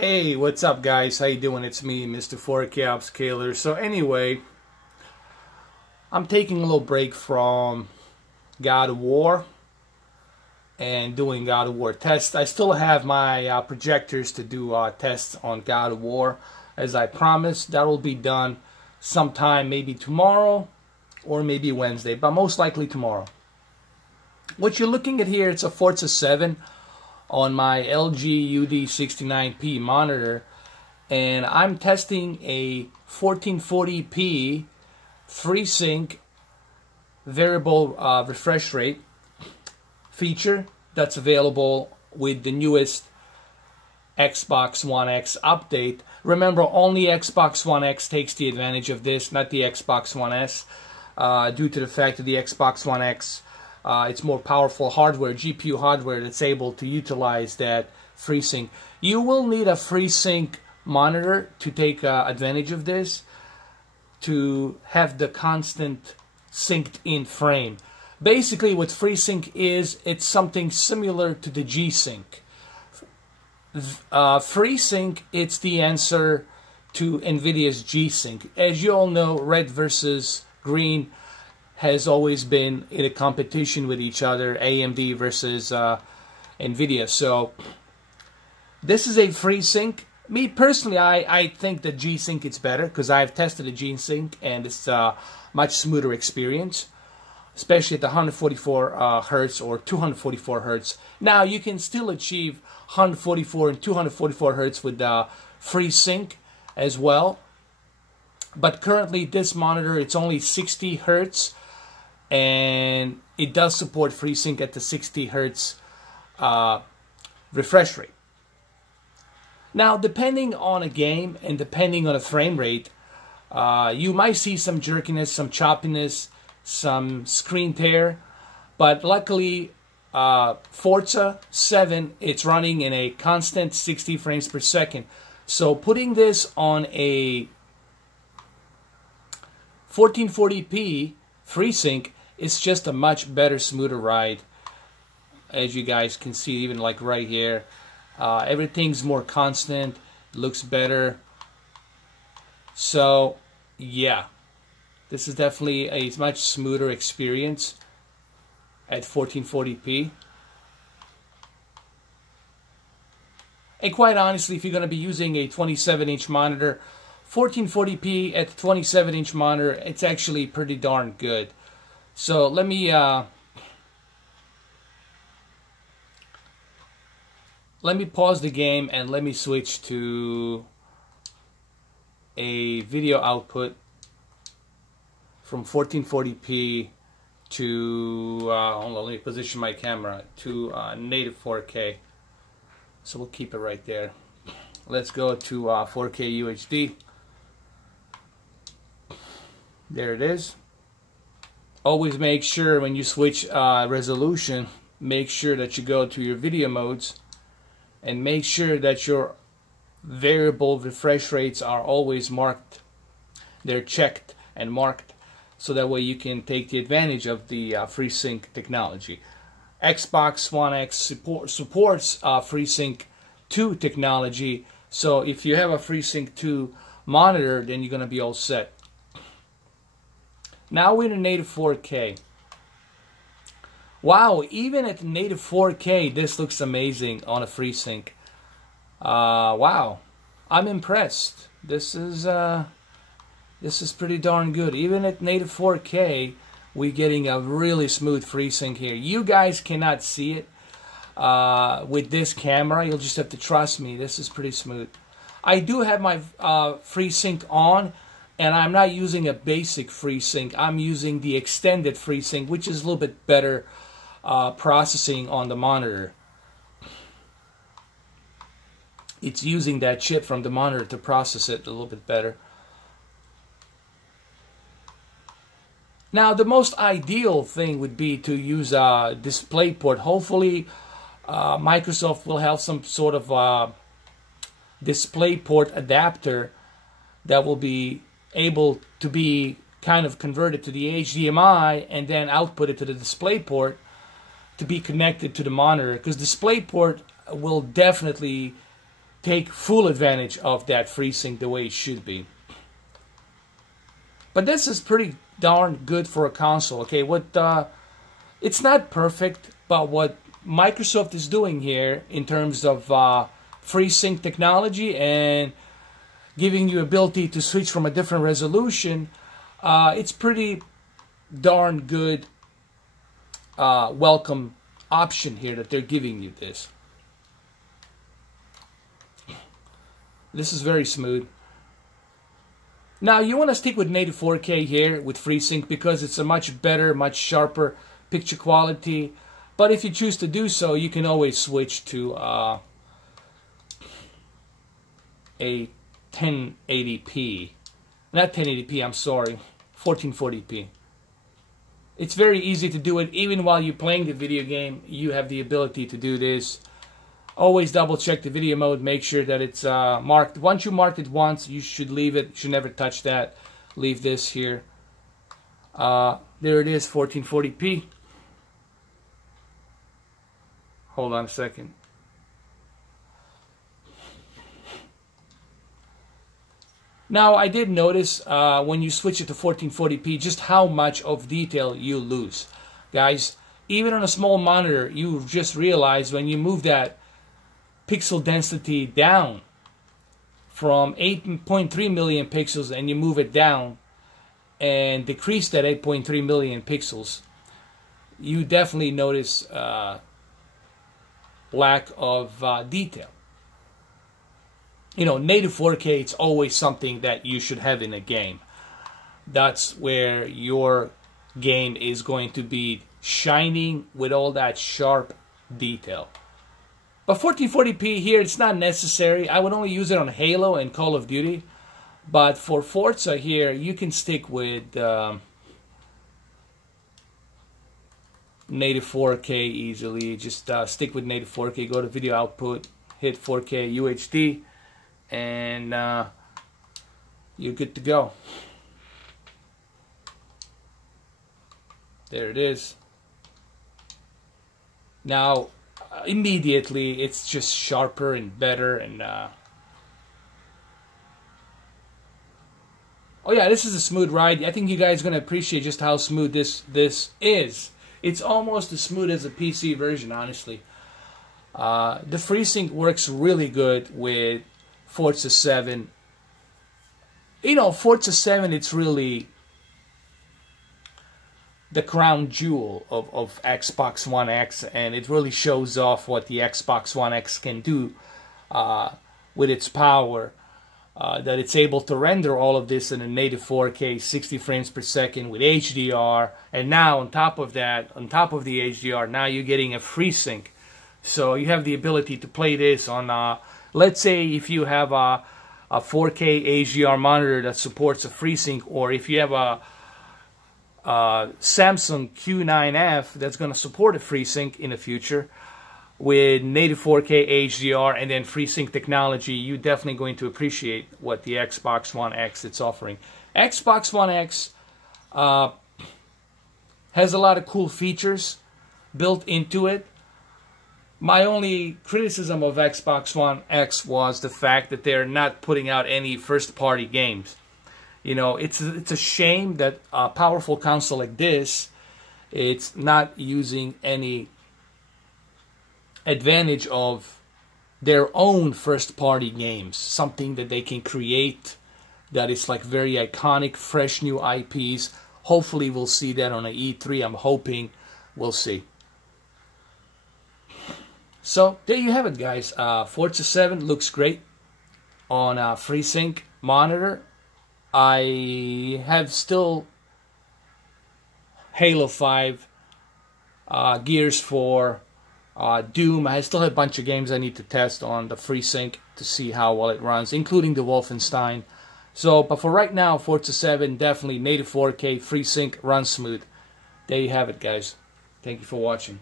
Hey, what's up guys? How you doing? It's me, Mr. 4K Upscaler. So anyway, I'm taking a little break from God of War and doing God of War tests. I still have my projectors to do tests on God of War. As I promised, that will be done sometime maybe tomorrow or maybe Wednesday, but most likely tomorrow. What you're looking at here, it's a Forza 7 on my LG UD69P monitor, and I'm testing a 1440p FreeSync variable refresh rate feature that's available with the newest Xbox One X update. Remember, only Xbox One X takes the advantage of this, not the Xbox One S, due to the fact that the Xbox One X it's more powerful hardware, GPU hardware, that's able to utilize that FreeSync. You will need a FreeSync monitor to take advantage of this, to have the constant synced in frame. Basically what FreeSync is, it's something similar to the G-Sync. FreeSync, it's the answer to NVIDIA's G-Sync. As you all know, red versus green has always been in a competition with each other, AMD versus NVIDIA. So this is a FreeSync. Me personally, I think that G-Sync is better because I've tested the G-Sync and it's a much smoother experience, especially at the 144 Hertz or 244 Hertz. Now you can still achieve 144 and 244 Hertz with FreeSync as well. But currently this monitor, it's only 60 Hertz. And it does support FreeSync at the 60 Hertz refresh rate. Now, depending on a game and depending on a frame rate, you might see some jerkiness, some choppiness, some screen tear. But luckily, Forza 7, it's running in a constant 60 frames per second. So putting this on a 1440p FreeSync, it's just a much better, smoother ride. As you guys can see, even like right here, everything's more constant, looks better. So yeah, this is definitely a much smoother experience at 1440p. And quite honestly, if you're going to be using a 27-inch monitor, 1440p at the 27-inch monitor, it's actually pretty darn good. So let me pause the game and let me switch to a video output from 1440p to hold on, let me position my camera to native 4K. So we'll keep it right there. Let's go to 4K UHD. There it is. Always make sure when you switch resolution, make sure that you go to your video modes and make sure that your variable refresh rates are always marked. They're checked and marked so that way you can take the advantage of the FreeSync technology. Xbox One X supports FreeSync 2 technology, so if you have a FreeSync 2 monitor, then you're going to be all set. Now we're in native 4K. Wow, even at native 4K, this looks amazing on a FreeSync. Wow, I'm impressed. This is pretty darn good. Even at native 4K, we're getting a really smooth FreeSync here. You guys cannot see it with this camera. You'll just have to trust me. This is pretty smooth. I do have my FreeSync on. And I'm not using a basic FreeSync. I'm using the extended FreeSync, which is a little bit better processing on the monitor. It's using that chip from the monitor to process it a little bit better. Now, the most ideal thing would be to use a DisplayPort. Hopefully, Microsoft will have some sort of DisplayPort adapter that will be able to be kind of converted to the HDMI and then output it to the DisplayPort to be connected to the monitor, because DisplayPort will definitely take full advantage of that FreeSync the way it should be. But this is pretty darn good for a console. Okay, it's not perfect, but what Microsoft is doing here in terms of FreeSync technology and giving you ability to switch from a different resolution, it's pretty darn good welcome option here that they're giving you this. This is very smooth. Now you want to stick with native 4K here with FreeSync because it's a much better, much sharper picture quality. But if you choose to do so, you can always switch to a 1080p. Not 1080p, I'm sorry. 1440p. It's very easy to do it. Even while you're playing the video game, you have the ability to do this. Always double check the video mode. Make sure that it's marked. Once you marked it once, you should leave it. You should never touch that. Leave this here. There it is, 1440p. Hold on a second. Now, I did notice when you switch it to 1440p just how much of detail you lose. Guys, even on a small monitor, you just realize when you move that pixel density down from 8.3 million pixels and you move it down and decrease that 8.3 million pixels, you definitely notice lack of detail. You know, native 4K, it's always something that you should have in a game. That's where your game is going to be shining with all that sharp detail. But 1440p here, it's not necessary. I would only use it on Halo and Call of Duty. But for Forza here, you can stick with native 4K easily. Just stick with native 4K, go to video output, hit 4K UHD, and you're good to go. There it is. Now, immediately, it's just sharper and better, and oh yeah, this is a smooth ride. I think you guys are gonna appreciate just how smooth this is. It's almost as smooth as a PC version, honestly. The FreeSync works really good with Forza 7. You know, Forza 7, it's really the crown jewel of Xbox One X, and it really shows off what the Xbox One X can do with its power. That it's able to render all of this in a native 4K 60 frames per second with HDR, and now on top of that, on top of the HDR, now you're getting a FreeSync. So you have the ability to play this on, let's say if you have a 4K HDR monitor that supports a FreeSync, or if you have a Samsung Q9F that's going to support a FreeSync in the future with native 4K HDR and then FreeSync technology, you're definitely going to appreciate what the Xbox One X is offering. Xbox One X has a lot of cool features built into it. My only criticism of Xbox One X was the fact that they're not putting out any first-party games. You know, it's a shame that a powerful console like this, it's not using any advantage of their own first-party games. Something that they can create that is like very iconic, fresh new IPs. Hopefully we'll see that on an E3. I'm hoping we'll see. So there you have it, guys. Forza 7 looks great on a FreeSync monitor. I have still Halo 5, Gears 4, Doom. I still have a bunch of games I need to test on the FreeSync to see how well it runs, including the Wolfenstein. So, but for right now, Forza 7, definitely native 4K, FreeSync, runs smooth. There you have it, guys. Thank you for watching.